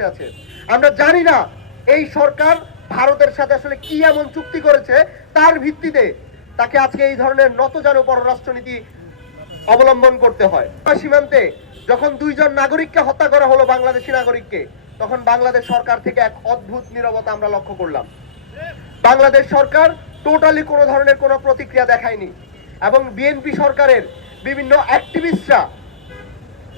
বসে আছে। আমরা জানি না এই সরকার ভারতের সাথে আসলে কি এমন চুক্তি করেছে তার ভিত্তিতে তাকে আজকে এই ধরনের নতজানু পররাষ্ট্রনীতি অবলম্বন করতে হয়। সীমান্তে যখন দুইজন নাগরিককে হত্যা করা হলো, বাংলাদেশি নাগরিককে, তখন বাংলাদেশ সরকার থেকে এক অদ্ভুত নীরবতা আমরা লক্ষ্য করলাম। বাংলাদেশ সরকার টোটালি কোনো ধরনের কোনো প্রতিক্রিয়া দেখায়নি এবং বিএনপি সরকারের বিভিন্ন অ্যাক্টিভিস্টরা,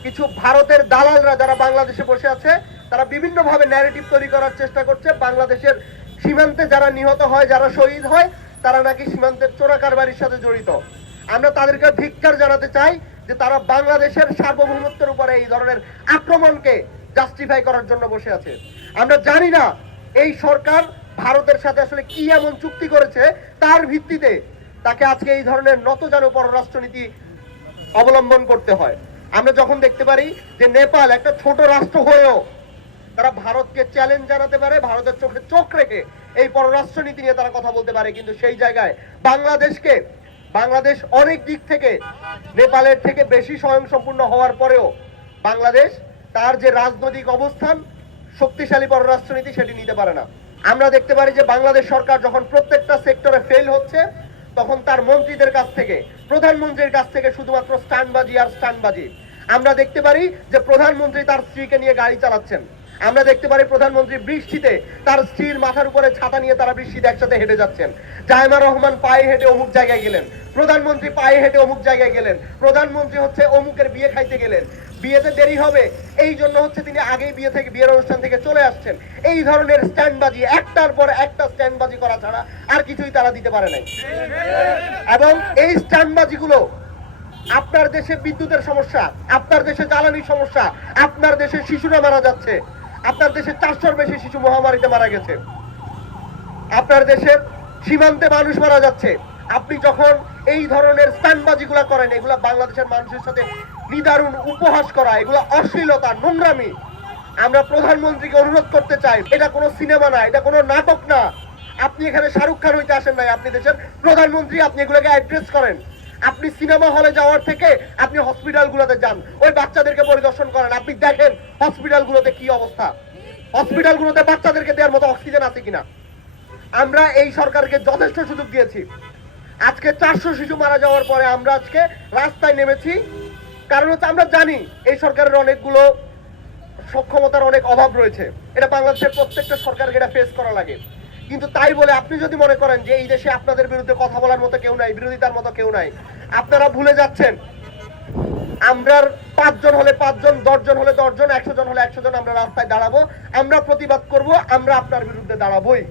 কিছু ভারতের দালালরা যারা বাংলাদেশে বসে আছে, তারা বিভিন্নভাবে ন্যারেটিভ তৈরি করার চেষ্টা করছে। বাংলাদেশের সীমান্তে যারা নিহত হয়, যারা শহীদ হয়, তারা নাকি সীমান্তের চোরাকারবারির সাথে জড়িত। আমরা তাদেরকে ধিক্কার জানাতে চাই যে তারা বাংলাদেশের সার্বভৌমত্বের উপরে এই ধরনের আক্রমণকে জাস্টিফাই করার জন্য বসে আছে। আমরা জানি না এই সরকার ভারতের সাথে আসলে কি এমন চুক্তি করেছে তার ভিত্তিতে তাকে আজকে এই ধরনের নতজানু পররাষ্ট্রনীতি অবলম্বন করতে হয়। আমরা যখন দেখতে পারি যে নেপাল একটা ছোট রাষ্ট্র হয়েও তারা ভারতকে চ্যালেঞ্জ জানাতে পারে, ভারতের চোখে চোখ রেখে এই পররাষ্ট্রনীতি নিয়ে তারা কথা বলতে পারে, কিন্তু সেই জায়গায় বাংলাদেশ অনেক দিক থেকে নেপালের থেকে বেশি স্বয়ংসম্পূর্ণ হওয়ার পরেও বাংলাদেশ তার যে রাজনৈতিক অবস্থান, শক্তিশালী পররাষ্ট্রনীতি সেটি নিতে পারে না। আমরা দেখতে পারি যে বাংলাদেশ সরকার যখন প্রত্যেকটা সেক্টরে ফেল হচ্ছে, তখন তার মন্ত্রীদের কাছ থেকে, প্রধানমন্ত্রীর কাছ থেকে শুধুমাত্র স্টান্টবাজি আর স্টান্টবাজি। আমরা দেখতে পারি যে প্রধানমন্ত্রী তার স্ত্রীকে নিয়ে গাড়ি চালাচ্ছেন। আমরা দেখতে পারি প্রধানমন্ত্রী বৃষ্টিতে তার স্ত্রীর মাথার উপরে ছাতা নিয়ে তারা বৃষ্টিতে একসাথে হেঁটে যাচ্ছেন। জায়মা রহমান পায়ে হেঁটে অমুক জায়গায় গেলেন, প্রধানমন্ত্রী পায়ে হেঁটে অমুক জায়গায় গেলেন, প্রধানমন্ত্রী হচ্ছে অমুকের বিয়ে খাইতে গেলেন, বিয়েতে দেরি হবে এই জন্য হচ্ছে তিনি আগেই বিয়ের অনুষ্ঠান থেকে চলে আসছেন। এই ধরনের স্ট্যান্ডবাজি, একটার পর একটা স্ট্যান্ডবাজি করা ছাড়া আর কিছুই তারা দিতে পারে নাই। এবং এই স্ট্যান্ডবাজিগুলো আপনার দেশে বিদ্যুতের সমস্যা, আপনার দেশে জ্বালানির সমস্যা, আপনার দেশে শিশুরা মারা যাচ্ছে, আপনার দেশে 400-র বেশি শিশু মহামারীতে মারা গেছে, আপনার দেশের সীমান্তে মানুষ মারা যাচ্ছে। আপনি যখন এই ধরনের স্ট্যান্ডবাজিগুলা করেন, এগুলা বাংলাদেশের মানুষের সাথে নিদারুণ উপহাস করা, এগুলা অশ্লীলতা, নোংরামি। আমরা প্রধানমন্ত্রীকে অনুরোধ করতে চাই, এটা কোনো সিনেমা না, এটা কোনো নাটক না। আপনি এখানে শাহরুখ খান হইতে আসেন নাই, আপনি দেশের প্রধানমন্ত্রী, আপনি এগুলোকে অ্যাড্রেস করেন। আপনি সিনেমা হলে যাওয়ার থেকে আপনি হসপিটালগুলোতে যান, ওই বাচ্চাদেরকে পরিদর্শন করেন, আপনি দেখেন হসপিটালগুলোতে কি অবস্থা, হসপিটালগুলোতে বাচ্চাদেরকে দেওয়ার মতো অক্সিজেন আছে কিনা। আমরা এই সরকারকে যথেষ্ট সুযোগ দিয়েছি। আজকে 400 শিশু মারা যাওয়ার পরে আমরা আজকে রাস্তায় নেমেছি, কারণ হচ্ছে আমরা জানি এই সরকারের অনেকগুলো সক্ষমতার অনেক অভাব রয়েছে। এটা বাংলাদেশের প্রত্যেকটা সরকারকে এটা ফেস করা লাগে। কিন্তু তাই বলে আপনি যদি মনে করেন যে এই দেশে আপনাদের বিরুদ্ধে কথা বলার মতো কেউ নাই, বিরোধিতার মতো কেউ নাই, আপনারা ভুলে যাচ্ছেন আমরা 5 জন হলে 5 জন, 10 জন হলে 10 জন, 100 জন হলে 100 জন আমরা রাস্তায় দাঁড়াবো, আমরা প্রতিবাদ করব, আমরা আপনার বিরুদ্ধে দাঁড়াবোই।